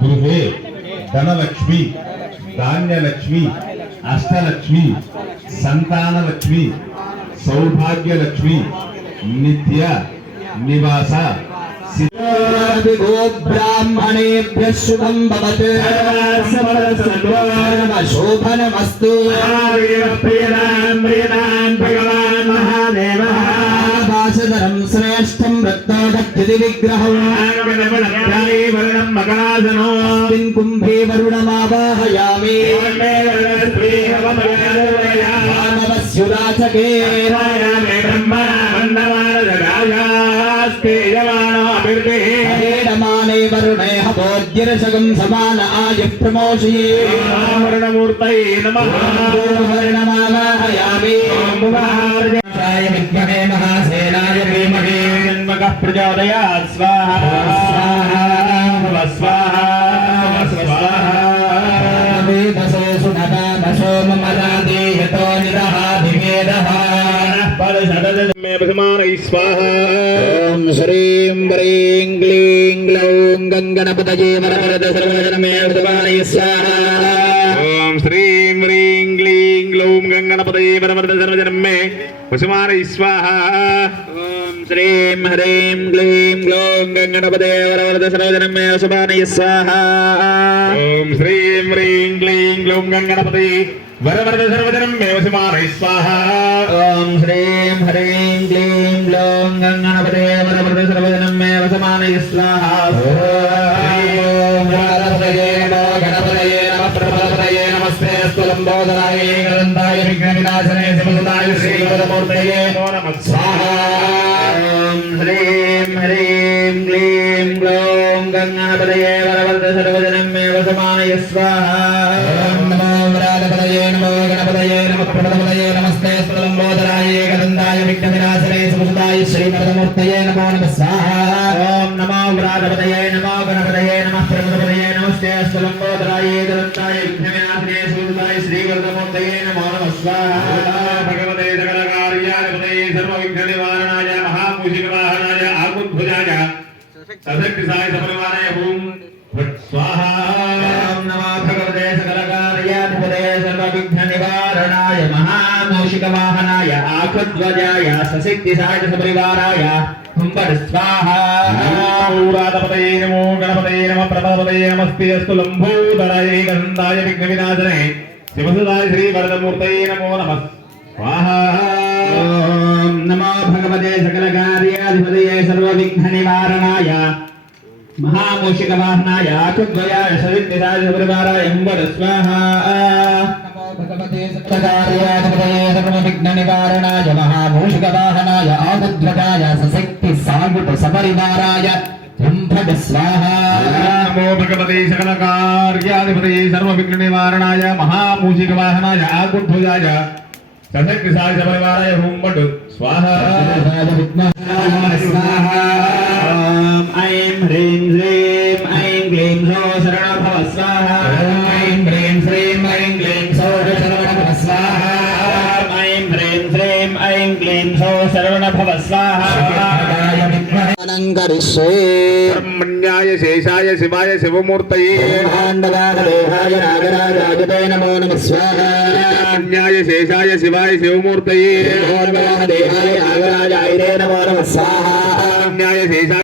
గృహే ధనలక్ష్మి ధాన్యలక్ష్మి అష్టలక్ష్మి సంతానలక్ష్మి సౌభాగ్యలక్ష్మి నిత్య నివాస బ్రాహ్మణేభ్యః శుభం భవతు శోభనమస్తు భగవాన్ మహాదేవః భాషధరం శ్రేష్టం రత్నోదగ్ధి విగ్రహం స్మిన్ కుంభే వరుణమావాహయామి మానవస్యురాచకే ేయమానే వరుణే హోద్యర్షగం సమాన ఆయ ప్రమోషయే వరుణమూర్తయే నమః వరుణమావాహయామి విద్మహే మహాసేనాయ ధీమహి జన్మకః ప్రచోదయాత్ స్వాహా స్వాహా స్వాహా వేదసే సునదామసో మమరాదే యతో నిరహాధివేదః ఓం శ్రీం హ్రీం క్లీం గ్లౌం గంగణపతయే వరవరద సర్వజనమే స్వాహా ఓం శ్రీం హ్రీం క్లీం గ్లౌం గంగణపతయే వరవరద సర్వజనమే వసుమానై స్వాహా ఓం శ్రీం హ్రీం క్లీం గ్లౌం గంగణపతయే వరవరద సర్వజనమే వసుమానై స్వాహా ఓం శ్రీం హ్రీం క్లీం గ్లౌం గంగణపతయే వరవరద సర్వజనమే వసుమానై స్వాహా ఓం శ్రీం హ్రీం క్లీం గ్లౌం గంగణపతయే వరవరద సర్వజనమే వసుమానై స్వాహా ఓం గణపతయే నమః గణపతయే నమః ప్రపదపతయే నమస్తే స్థులంబోధరాయ గ్రంథాయ విఘ్నవినాశనే శివసుతాయ శ్రీవరమూర్తయే నమః స్వాహా ఓం శ్రీం హ్రీం క్లీం గ్లౌం గంగణపతయే వరవరద సర్వజనమే వసుమానై స్వాహా ఓం నమో వ్రాతపతయే నమో గణపతయే నమః ప్రపదపతయే నమస్తే స్థులంబోధరాయ గ్రంథాయ విఘ్నవినాశనే శివసుతాయ శ్రీవరమూర్తయే నమః స్వాహా ఓం నమో వ్రాతపతయే నమో గణపతయే నమః ప్రపదపతయే నమస్తే స్థులంబోధరాయ గ్రంథాయ విఘ్నవినాశనే శివసుతాయ శ్రీవరమూర్తయే నమః స్వాహా భగవతే సకల కార్యాధిపతయే సర్వ విఘ్న నివారణాయ మహామూషిక వాహనాయ ఆకుద్భుజాయ సశక్తి సాయ సమన్వయాయ ఓం భట్ స్వాహా ఓం నమో భగవతే సకల కార్యాధిపతయే సర్వ విఘ్న నివారణాయ మహామూషిక వాహనాయ ఆకుధ్వజాయ సశక్తి సాయ సపరివారాయ హుంబట్ స్వాహా ౌరాధపతయే నమో గణపతయే నమః ప్రపదపతయే నమస్తే అస్తు లంబోదరాయ గంధాయ విఘ్న వినాశనే శివసుతాయ శ్రీవరదమూర్తయే నమో నమః స్వాహా ఓం నమో భగవతే సకల కార్యాధిపతయే సర్వ విఘ్న నివారణాయ మహామూషిక వాహనాయ ఆకుధ్వజాయ సశక్తి సాయ సపరివారాయ హుంబట్ స్వాహా నమో భగవతే సకల కార్యాధిపతయే సర్వ విఘ్న నివారణాయ మహామూషిక వాహనాయ ఆకుధ్వజాయ సశక్తి సాయుట సపరివారాయ హుంబట్ స్వాహా నమో భగవతే సకల కార్యాధిపతయే సర్వ విఘ్న నివారణాయ మహామూషిక వాహనాయ ఆకుధ్వజాయ సశక్తి సాయ సపరివారాయ హుంబట్ స్వాహా ఓం ఐం హ్రీం శ్రీం ఐం క్లీం సో శరణో భవ స్వాహా ఐం హ్రీం శ్రీం ఐం క్లీం సో శరణో భవ స్వాహా ఐం హ్రీం శ్రీం ఐం క్లీం సో శరణో భవ స్వాహా బ్రహ్మణ్యాయ శేషాయ శివాయ శివమూర్తయే దేహాయ నాగరాజాయ నమో నమః స్వాహా బ్రహ్మణ్యాయ శేషాయ శివాయ శివమూర్తయే దేహాయ నాగరాజాయ నమో నమః స్వాహా బ్రహ్మణ్యాయ శేషాయ